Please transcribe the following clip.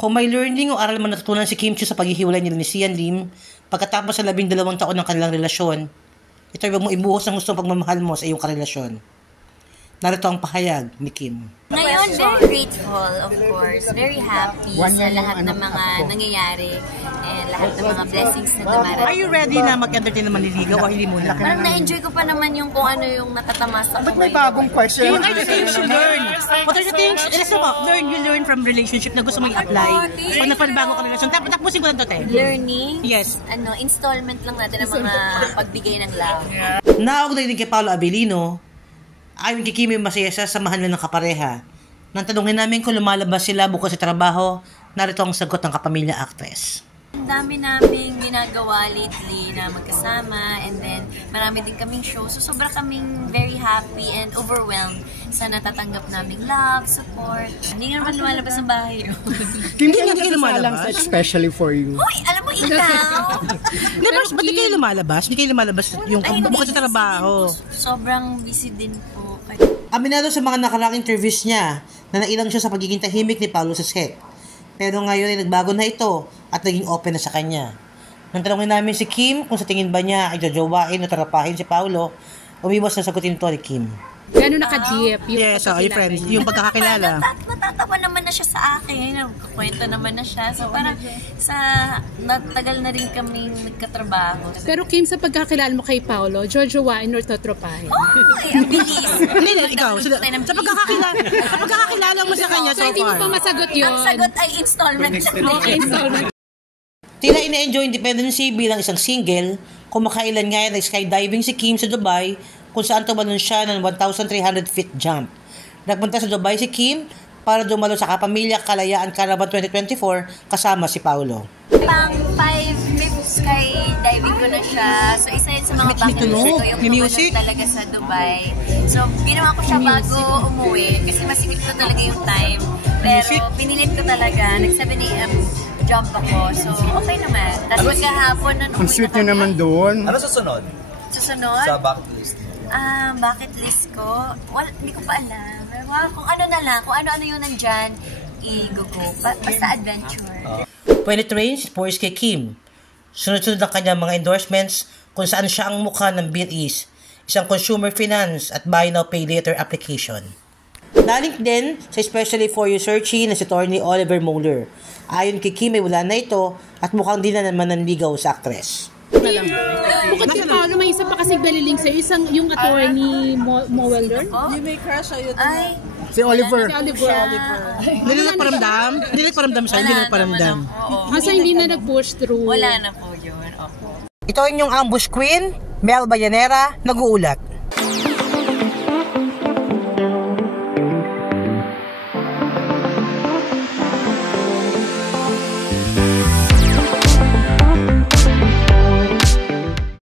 Kung may learning o aral man natutunan si Kim Chiu sa paghihiwalay nila ni Sian Lim, pagkatapos sa 12 taon ng kanilang relasyon, ito ay huwag mo ibuhos ng gustong pagmamahal mo sa iyong karelasyon. Narito ang pahayag ni Kim. Ngayon, very grateful, of course. Very happy sa lahat ng mga nangyayari and lahat ng mga blessings na dumarating. Are you ready na mag-entertain naman niligaw o hindi muna? Parang na-enjoy ko pa naman yung kung ano yung natatamasa ko. Ba't may bagong question? What are the things you learn? What are the things, you learn from relationship na gusto mong i-apply pag napanibago ka relasyon? Tapusin ko lang ito, te. Learning? Yes. Installment lang natin ng mga pagbigay ng love. Naugnay din kay Paolo Abilino, ayon kay Kim, masaya sa samahan lang ng kapareha. Nang tanungin namin kung lumalabas sila bukod sa trabaho, narito ang sagot ng kapamilya actress. Ang dami naming ginagawa lately na magkasama, and then marami din kaming show. So sobra kaming very happy and overwhelmed sa natatanggap naming love, support. Hindi naman lumalabas sa bahay. Kim, hindi kayo lumalabas? Especially for you. Uy, alam mo ikaw! Ba't di kayo lumalabas? Hindi kayo lumalabas yung bukod sa trabaho? Sobrang busy din po. Aminado sa mga nakaraang interviews niya na nailang siya sa pagiging tahimik ni Paolo sa set. Pero ngayon ay nagbago na ito at naging open na sa kanya. Nang tanongin namin si Kim kung sa tingin ba niya ay jojowain o tarapahin si Paolo, umiwas na sagutin ito ni Kim. Gano'n naka-deep yung yung friends, yung pagkakakilala. Natatawa naman na siya sa akin, nagkukwento naman na siya. So parang natagal na rin kami nagkatrabaho. Pero Kim, sa pagkakilala mo kay Paolo, jojowain or totropahin? Ay, ang bilis! Hindi, ikaw. Sa pagkakakilala mo sa kanya so far. Hindi mo pa masagot yun. Ang sagot ay installment. Okay, installment. Tila ina-enjoy independency bilang isang single, kung makailan nga nag-skydiving si Kim sa Dubai, kung saan tumalon siya ng 1,300 feet jump. Nagpunta sa Dubai si Kim para dumalo sa Kapamilya Kalayaan Caravan 2024 kasama si Paolo. Pang 5-5 skydiving ko na siya. So isa yun sa mga bucket list ko yung tumalon talaga sa Dubai. So ginawa ko siya bago umuwi kasi masikip ko talaga yung time. Pero pinilit ko talaga. Nag 7 AM jump ako. So okay naman. Tapos magkahapon na ang sweet nyo naman doon. Ano susunod? Susunod? Sa bucket list. Bucket list ko? Hindi ko pa alam. Kung ano na lang, kung ano-ano yung nandyan, i-go-go. Basta adventure. When it rains, it pours kay Kim. Sunod-sunod ang kanyang mga endorsements kung saan siya ang mukha ng BitEase, isang consumer finance at buy now pay later application. Nalink din sa especially for you searchy na si Attorney Oliver Moeller. Ayon kay Kim ay wala na ito at mukhang di na naman nanligaw sa actress. Bukod kay Paolo, may isa pa kasi naliling sa'yo, yung attorney Moeller. You may crush on you. Ay, Si Oliver. Hindi na nagparamdam? Hindi nagparamdam siya? Hindi nagparamdam. Kasi hindi na nag-push through. Wala na po yun. Opo. Ito ang inyong ambush queen, Mel Bayanera, nag-uulat.